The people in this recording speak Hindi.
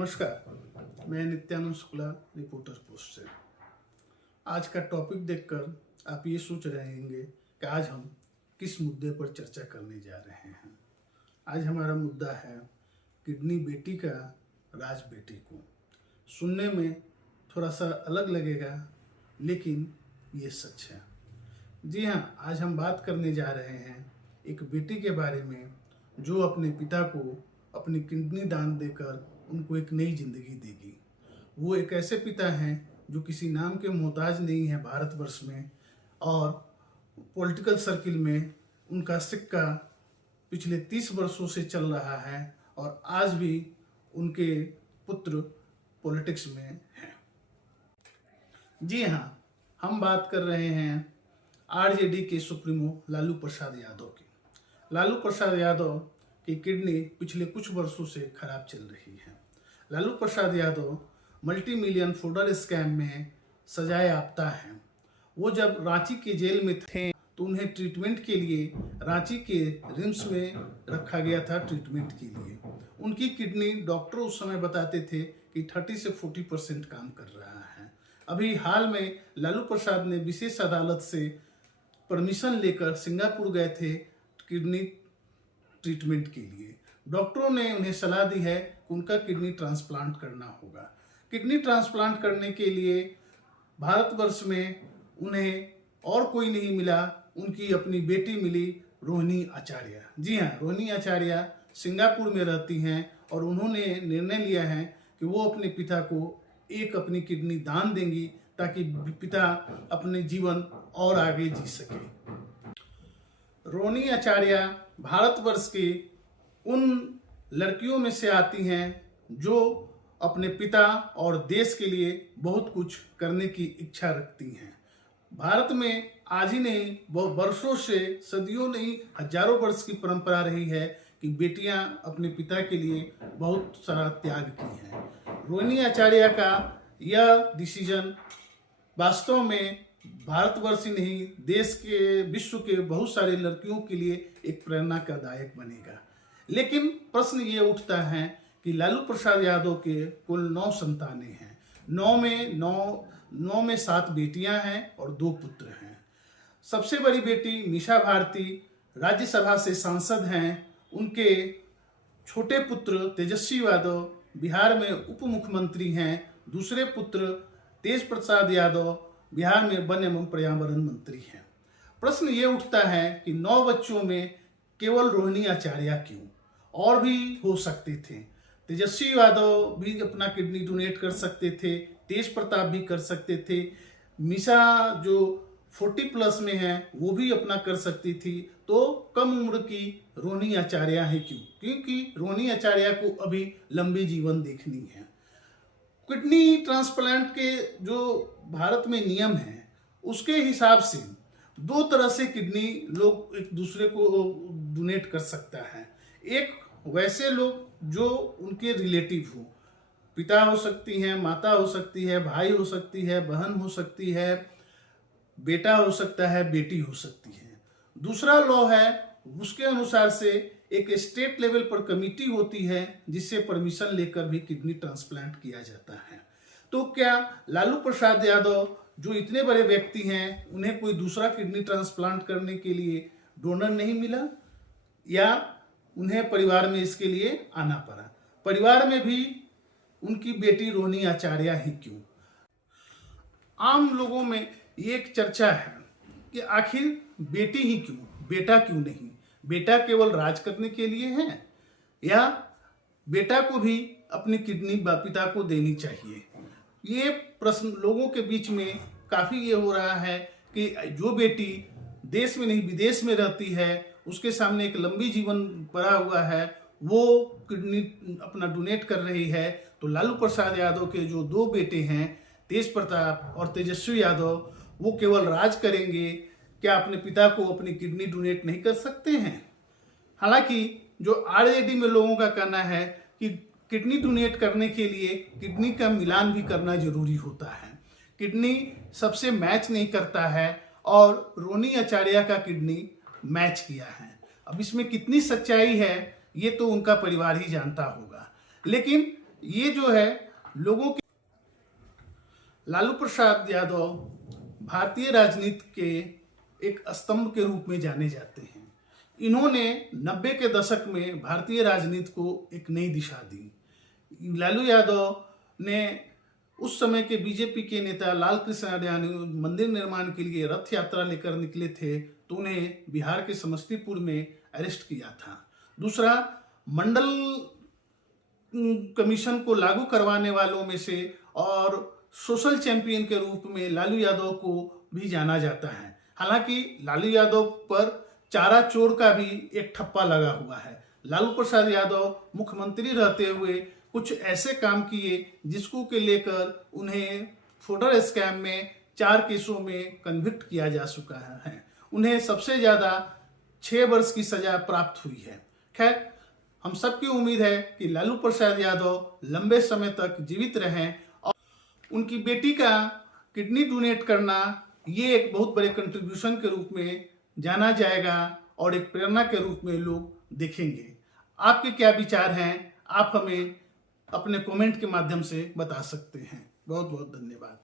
नमस्कार, मैं नित्यानंद शुक्ला, रिपोर्टर पोस्ट से। आज का टॉपिक देखकर आप ये सोच रहे होंगे कि आज हम किस मुद्दे पर चर्चा करने जा रहे हैं। आज हमारा मुद्दा है किडनी बेटी का राज बेटी को। सुनने में थोड़ा सा अलग लगेगा, लेकिन ये सच है। जी हाँ, आज हम बात करने जा रहे हैं एक बेटी के बारे में जो अपने पिता को अपनी किडनी दान देकर उनको एक नई जिंदगी देगी। वो एक ऐसे पिता हैं जो किसी नाम के मोहताज नहीं है भारतवर्ष में, और पॉलिटिकल सर्किल में उनका सिक्का पिछले 30 वर्षों से चल रहा है और आज भी उनके पुत्र पॉलिटिक्स में हैं। जी हाँ, हम बात कर रहे हैं आरजेडी के सुप्रीमो लालू प्रसाद यादव की। लालू प्रसाद यादव की किडनी पिछले कुछ वर्षों से खराब चल रही है। Lalu Prasad Yadav multi million fraud scam में सजायाफ्ता हैं। वो जब रांची के जेल में थे तो उन्हें ट्रीटमेंट के लिए रांची के रिम्स में रखा गया था। ट्रीटमेंट के लिए उनकी किडनी डॉक्टर उस समय बताते थे कि 30 से 40% काम कर रहा है। अभी हाल में लालू प्रसाद ने विशेष अदालत से परमिशन लेकर सिंगापुर गए थे किडनी ट्रीटमेंट के लिए। डॉक्टरों ने उन्हें सलाह दी है कि उनका किडनी ट्रांसप्लांट करना होगा। किडनी ट्रांसप्लांट करने के लिए भारतवर्ष में उन्हें और कोई नहीं मिला, उनकी अपनी बेटी मिली, रोहिणी आचार्य। जी हाँ, रोहिणी आचार्य सिंगापुर में रहती हैं और उन्होंने निर्णय लिया है कि वो अपने पिता को एक अपनी किडनी दान देंगी ताकि पिता अपने जीवन और आगे जी सके। रोहिणी आचार्य भारतवर्ष के उन लड़कियों में से आती हैं जो अपने पिता और देश के लिए बहुत कुछ करने की इच्छा रखती हैं। भारत में आज ही नहीं, बहुत वर्षों से, सदियों नहीं, हजारों वर्ष की परंपरा रही है कि बेटियां अपने पिता के लिए बहुत सारा त्याग की हैं। रोहिणी आचार्य का यह डिसीजन वास्तव में भारतवर्ष ही नहीं, देश के, विश्व के बहुत सारे लड़कियों के लिए एक प्रेरणा का दायक बनेगा। लेकिन प्रश्न ये उठता है कि लालू प्रसाद यादव के कुल 9 संतानें हैं। 9 में 7 बेटियां हैं और 2 पुत्र हैं। सबसे बड़ी बेटी मीसा भारती राज्यसभा से सांसद हैं। उनके छोटे पुत्र तेजस्वी यादव बिहार में उप मुख्यमंत्री हैं। दूसरे पुत्र तेज प्रसाद यादव बिहार में वन एवं पर्यावरण मंत्री हैं। प्रश्न ये उठता है कि 9 बच्चों में केवल रोहिणी आचार्य क्यों? और भी हो सकते थे। तेजस्वी यादव भी अपना किडनी डोनेट कर सकते थे, तेज प्रताप भी कर सकते थे, मीसा जो 40+ में है वो भी अपना कर सकती थी। तो कम उम्र की रोहिणी आचार्य है क्यों? क्योंकि रोहिणी आचार्य को अभी लंबी जीवन देखनी है। किडनी ट्रांसप्लांट के जो भारत में नियम है उसके हिसाब से 2 तरह से किडनी लोग एक दूसरे को डोनेट कर सकता है। एक वैसे लोग जो उनके रिलेटिव हो, पिता हो सकती हैं, माता हो सकती है, भाई हो सकती है, बहन हो सकती है, बेटा हो सकता है, बेटी हो सकती है। दूसरा लॉ है, उसके अनुसार से एक स्टेट लेवल पर कमेटी होती है जिससे परमिशन लेकर भी किडनी ट्रांसप्लांट किया जाता है। तो क्या लालू प्रसाद यादव जो इतने बड़े व्यक्ति हैं, उन्हें कोई दूसरा किडनी ट्रांसप्लांट करने के लिए डोनर नहीं मिला, या उन्हें परिवार में इसके लिए आना पड़ा? परिवार में भी उनकी बेटी रोहिणी आचार्य ही क्यों? आम लोगों में ये एक चर्चा है कि आखिर बेटी ही क्यों, बेटा क्यों नहीं? बेटा केवल राज करने के लिए है या बेटा को भी अपनी किडनी पिता को देनी चाहिए? ये प्रश्न लोगों के बीच में काफ़ी ये हो रहा है कि जो बेटी देश में नहीं विदेश में रहती है, उसके सामने एक लंबी जीवन पड़ा हुआ है, वो किडनी अपना डोनेट कर रही है। तो लालू प्रसाद यादव के जो 2 बेटे हैं, तेज प्रताप और तेजस्वी यादव, वो केवल राज करेंगे, क्या अपने पिता को अपनी किडनी डोनेट नहीं कर सकते हैं? हालांकि जो आरजेडी में लोगों का कहना है कि किडनी डोनेट करने के लिए किडनी का मिलान भी करना जरूरी होता है। किडनी सबसे मैच नहीं करता है और रोहिणी आचार्य का किडनी मैच किया है। अब इसमें कितनी सच्चाई है ये तो उनका परिवार ही जानता होगा। लेकिन ये जो है लोगों के लालू प्रसाद यादव भारतीय राजनीति के एक स्तंभ के रूप में जाने जाते हैं। इन्होंने 90 के दशक में भारतीय राजनीति को एक नई दिशा दी। लालू यादव ने उस समय के बीजेपी के नेता लाल कृष्ण आडवाणी मंदिर निर्माण के लिए रथ यात्रा लेकर निकले थे तो उन्हें बिहार के समस्तीपुर में अरेस्ट किया था। दूसरा, मंडल कमीशन को लागू करवाने वालों में से और सोशल चैंपियन के रूप में लालू यादव को भी जाना जाता है। हालांकि लालू यादव पर चारा चोर का भी एक ठप्पा लगा हुआ है। लालू प्रसाद यादव मुख्यमंत्री रहते हुए कुछ ऐसे काम किए जिसको के लेकर उन्हें वोटर स्कैम में 4 केसों में कन्विक्ट किया जा चुका है। उन्हें सबसे ज़्यादा 6 वर्ष की सजा प्राप्त हुई है। खैर, हम सबकी उम्मीद है कि लालू प्रसाद यादव लंबे समय तक जीवित रहें और उनकी बेटी का किडनी डोनेट करना ये एक बहुत बड़े कंट्रीब्यूशन के रूप में जाना जाएगा और एक प्रेरणा के रूप में लोग देखेंगे। आपके क्या विचार हैं, आप हमें अपने कमेंट के माध्यम से बता सकते हैं। बहुत बहुत धन्यवाद।